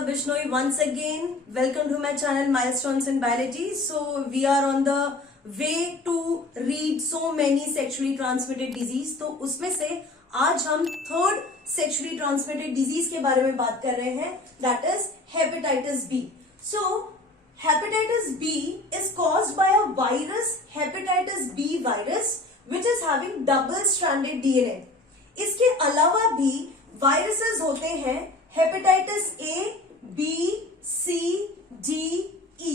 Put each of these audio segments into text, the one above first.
Bishnoi once again. Welcome to my channel Milestones in Biology. So we are on the way to read so many sexually transmitted disease. तो उसमें से आज हम third sexually transmitted disease के बारे में बात कर रहे हैं. That is hepatitis B. So hepatitis B is caused by a virus, hepatitis B virus, which is having double-stranded DNA. इसके अलावा भी वायरसेस होते हैं hepatitis A, B, C, D, E.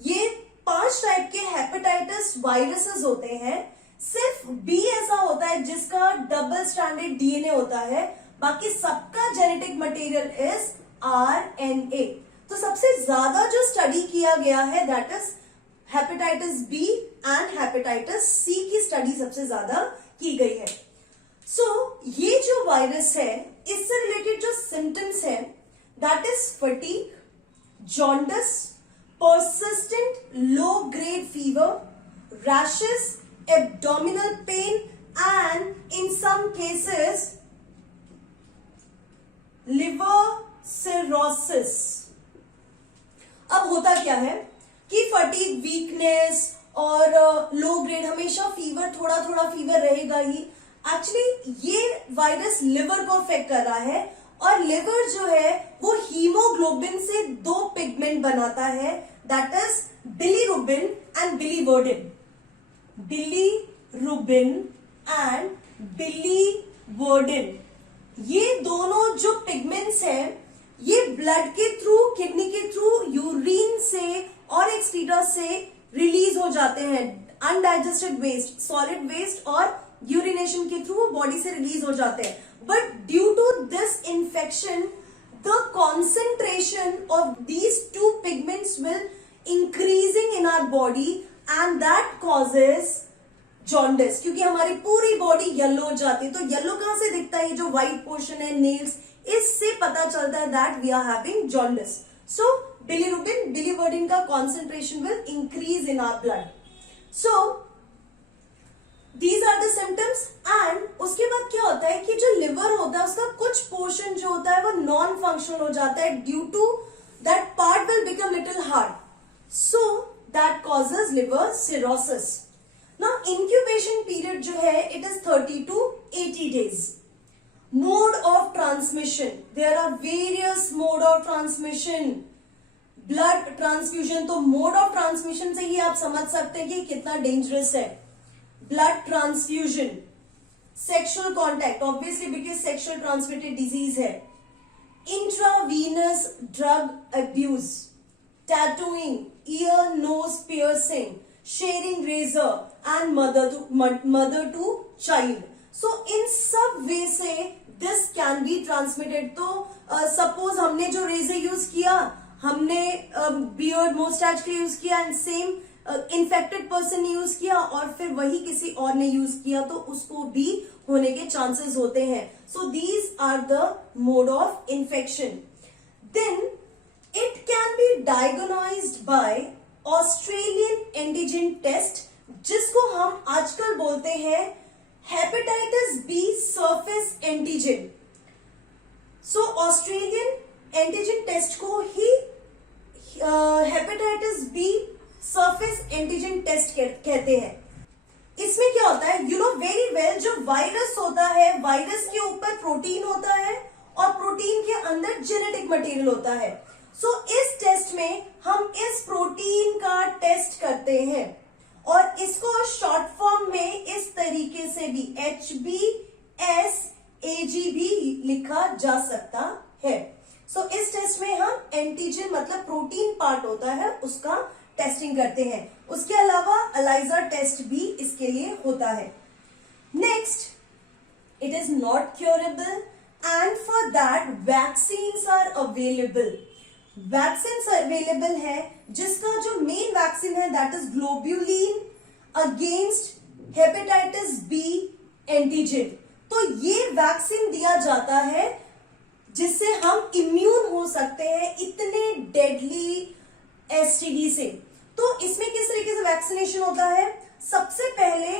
ये 5 टाइप के हेपेटाइटिस वायरसेस होते हैं. सिर्फ बी ऐसा होता है जिसका डबल स्ट्रैंडेड डीएनए होता है, बाकी सबका जेनेटिक मटेरियल इज आरएनए. तो सबसे ज्यादा जो स्टडी किया गया है that is hepatitis B and hepatitis C की स्टडी सबसे ज्यादा की गई है. सो ये जो वायरस है इससे रिलेटेड जो सिम्टम्स है that is fatigue, jaundice, persistent low grade fever, rashes, abdominal pain and in some cases liver cirrhosis. अब होता क्या है कि फटीग, वीकनेस और लो ग्रेड हमेशा फीवर, थोड़ा थोड़ा फीवर रहेगा ही. एक्चुअली ये वायरस लिवर को अफेक्ट कर रहा है और लिवर जो है वो हीमोग्लोबिन से 2 पिगमेंट बनाता है that is bilirubin and biliverdin. Bilirubin and biliverdin ये दोनों जो पिगमेंट्स हैं ये ब्लड के थ्रू, किडनी के थ्रू, यूरिन से और एक्सक्रीटा से रिलीज हो जाते हैं. अनडाइजेस्टेड वेस्ट, सॉलिड वेस्ट और यूरिनेशन के थ्रू बॉडी से रिलीज हो जाते हैं. But due to this infection the concentration of these 2 pigments will increasing in our body and that causes jaundice. क्योंकि हमारी पूरी बॉडी येलो हो जाती है. तो येलो कहां से दिखता है? ये जो व्हाइट पोर्शन है, नेल्स, इससे पता चलता है that we are having jaundice. So bilirubin, biliverdin का concentration will increase in our blood. So These are the symptoms and उसके बाद क्या होता है कि जो लिवर होता है उसका कुछ पोर्शन जो होता है वो नॉन फंक्शनल हो जाता है due to that part will become little hard. So that causes liver cirrhosis. Now incubation period जो है it is 30 to 80 days. Mode of transmission, there are various mode of transmission. Blood transfusion, तो mode of transmission से ही आप समझ सकते हैं कि कितना डेंजरस है. Blood transfusion, sexual contact, obviously because sexual transmitted disease है. Intravenous drug abuse, tattooing, ear nose piercing, sharing razor and mother to child. So in सब way से this can be transmitted. तो suppose हमने जो razor use किया, हमने beard mustache के use किया एंड सेम इन्फेक्टेड पर्सन ने यूज किया और फिर वही किसी और ने यूज किया तो उसको भी होने के चांसेस होते हैं. So these are the mode of infection. Then it can be diagnosed by Australian antigen test, जिसको हम आजकल बोलते हैं hepatitis B surface antigen. So Australian antigen test को ही hepatitis B surface antigen test कहते हैं. इसमें क्या होता है, यू नो वेरी वेल, जो वायरस होता है वायरस के ऊपर प्रोटीन होता है और प्रोटीन के अंदर जेनेटिक मटेरियल होता है. सो इस टेस्ट में हम इस प्रोटीन का टेस्ट करते हैं और इसको शॉर्ट फॉर्म में इस तरीके से भी HBsAg भी लिखा जा सकता है. सो इस टेस्ट में हम एंटीजन मतलब प्रोटीन पार्ट होता है उसका टेस्टिंग करते हैं. उसके अलावा अलाइजा टेस्ट भी इसके लिए होता है. Next, it is not curable and for that vaccines are available. Vaccine available है जिसका जो मेन वैक्सीन है that is globulin against hepatitis B antigen. तो ये वैक्सीन दिया जाता है जिससे हम इम्यून हो सकते हैं इतने डेडली एसटीडी से. तो इसमें किस तरीके से वैक्सीनेशन होता है? सबसे पहले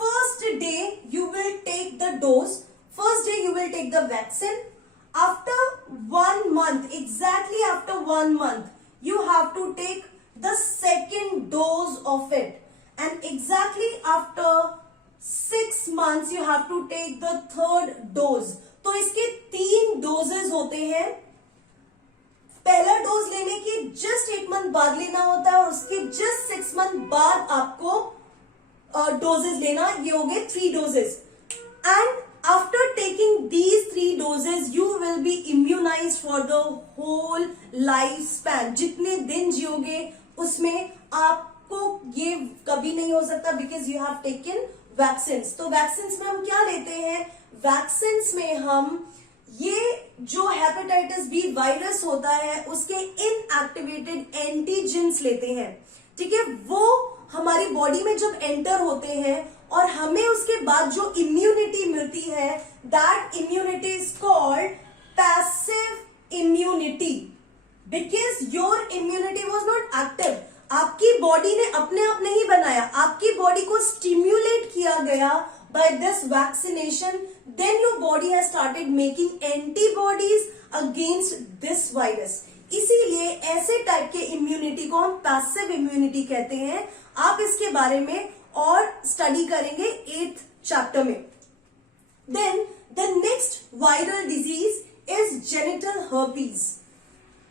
first day you will take the dose, first day you will take the vaccine after 1 month, exactly after 1 month, you have to take the second dose of it, and exactly after 6 months you have to take the third dose. तो इसके 3 doses होते हैं. पहला dose लेने के just 1 month बाद लेना होता है और उसके जस्ट 6 मंथ बाद आपको डोजेस लेना. ये हो गए 3 doses. And after taking these 3 doses you will be immunized for the whole life span. जितने दिन जियोगे उसमें आपको ये कभी नहीं हो सकता, because you have taken vaccine. तो वैक्सीन में हम क्या लेते हैं? वैक्सीन में हम ये जो हेपेटाइटिस बी वायरस होता है उसके इनएक्टिवेटेड एंटीजेंस लेते हैं. ठीक है, वो हमारी बॉडी में जब एंटर होते हैं और हमें उसके बाद जो इम्यूनिटी मिलती है, that immunity is called passive immunity, because your immunity was not active. आपकी बॉडी ने अपने आप नहीं बनाया, आपकी बॉडी को स्टिम्युलेट किया गया by this vaccination. Then your body has started making antibodies against this virus. इसीलिए ऐसे टाइप के इम्यूनिटी को हम पैसिव इम्यूनिटी कहते हैं. आप इसके बारे में और स्टडी करेंगे 8th चैप्टर में. Then the next viral disease is genital herpes.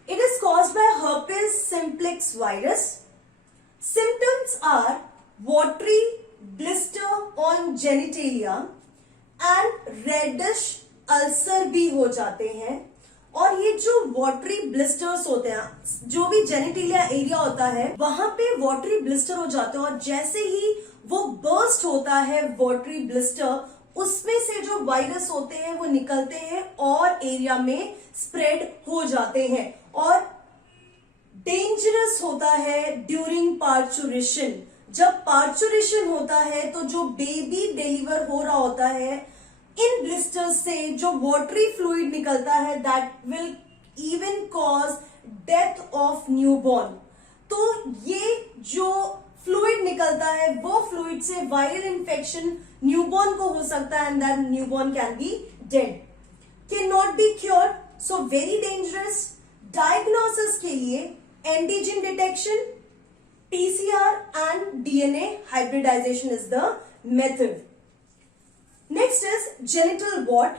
It is caused by herpes simplex virus. Symptoms are watery blister on genitalia and reddish ulcer भी हो जाते हैं. और ये जो वाटरी ब्लिस्टर्स होते हैं, जो भी जेनिटेलिया एरिया होता है वहां पे वाटरी ब्लिस्टर हो जाते हैं, और जैसे ही वो बर्स्ट होता है वाटरी ब्लिस्टर, उसमें से जो वायरस होते हैं वो निकलते हैं और एरिया में स्प्रेड हो जाते हैं. और डेंजरस होता है ड्यूरिंग पार्चुरेशन. जब पार्चुरेशन होता है तो जो बेबी डिलीवर हो रहा होता है, इन ब्लिस्टर्स से जो वाटरी फ्लूइड निकलता है, that will even cause death of newborn. तो ये जो फ्लूइड निकलता है वो फ्लूइड से वायरल इंफेक्शन न्यूबॉर्न को हो सकता है, and that newborn can be dead, can not be cured. So very dangerous. Diagnosis के लिए antigen detection, PCR and DNA hybridization is the method. Next is genital wart.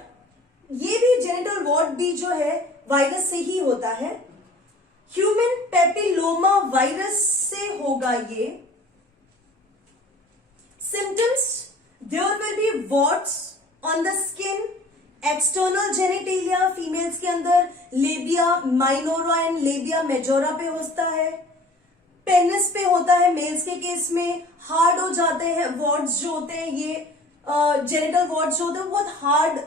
ये भी genital wart भी जो है वायरस से ही होता है. ह्यूमन पेपिलोमा वायरस से होगा ये. Symptoms: there will be warts on the skin, external genitalia, females के अंदर labia minora and labia majora पे होता है. पेनिस पे होता है मेल्स के केस में. हार्ड हो जाते हैं वॉर्ड्स जो होते हैं, ये जेनिटल वॉर्ड्स जो होते हैं बहुत हार्ड,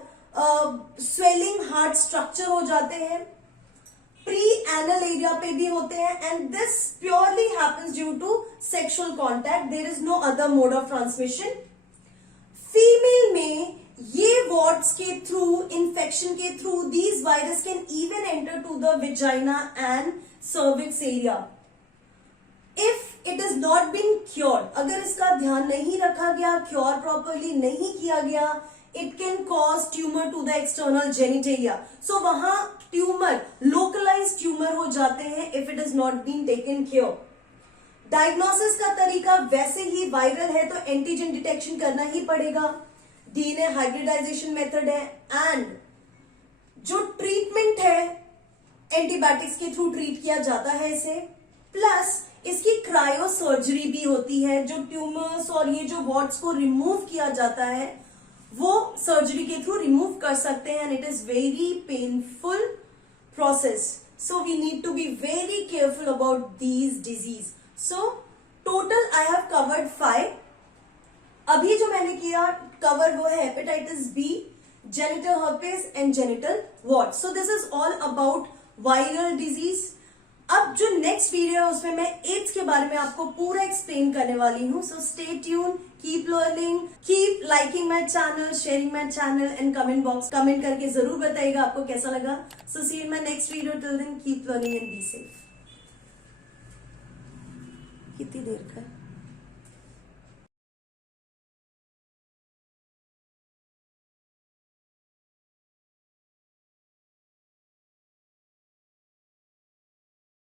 स्वेलिंग, हार्ड स्ट्रक्चर हो जाते हैं. प्री एनल एरिया पे भी होते हैं, and this purely happens due to sexual contact. There is no other mode of transmission. Female में ये वॉर्ड्स के थ्रू, इन्फेक्शन के through, these virus can even enter to the vagina and cervix area. If it is not been cured, अगर इसका ध्यान नहीं रखा गया, क्योर प्रॉपरली नहीं किया गया, it can cause tumour to the external genitalia. So वहां ट्यूमर, लोकलाइज ट्यूमर हो जाते हैं if it is not been taken care. Diagnosis का तरीका वैसे ही वायरल है तो एंटीजन डिटेक्शन करना ही पड़ेगा. डीएनए हाइब्रिडाइजेशन मेथड है, एंड जो ट्रीटमेंट है एंटीबायोटिक्स के थ्रू ट्रीट किया जाता है इसे. प्लस इसकी क्रायो सर्जरी भी होती है. जो ट्यूमर्स और ये जो वॉर्ड्स को रिमूव किया जाता है वो सर्जरी के थ्रू रिमूव कर सकते हैं, and it is very painful process. So we need to be very careful about these disease. So total I have covered 5. अभी जो मैंने किया कवर वो है hepatitis B, genital herpes and genital wart. So this is all about viral disease. अब जो next video है उसमें मैं एड्स के बारे में आपको पूरा एक्सप्लेन करने वाली हूँ. So stay tune, keep learning, keep liking my channel, sharing my channel, and comment box comment करके जरूर बताइएगा आपको कैसा लगा. So see in my next video. Till then keep learning and be safe. कितनी देर का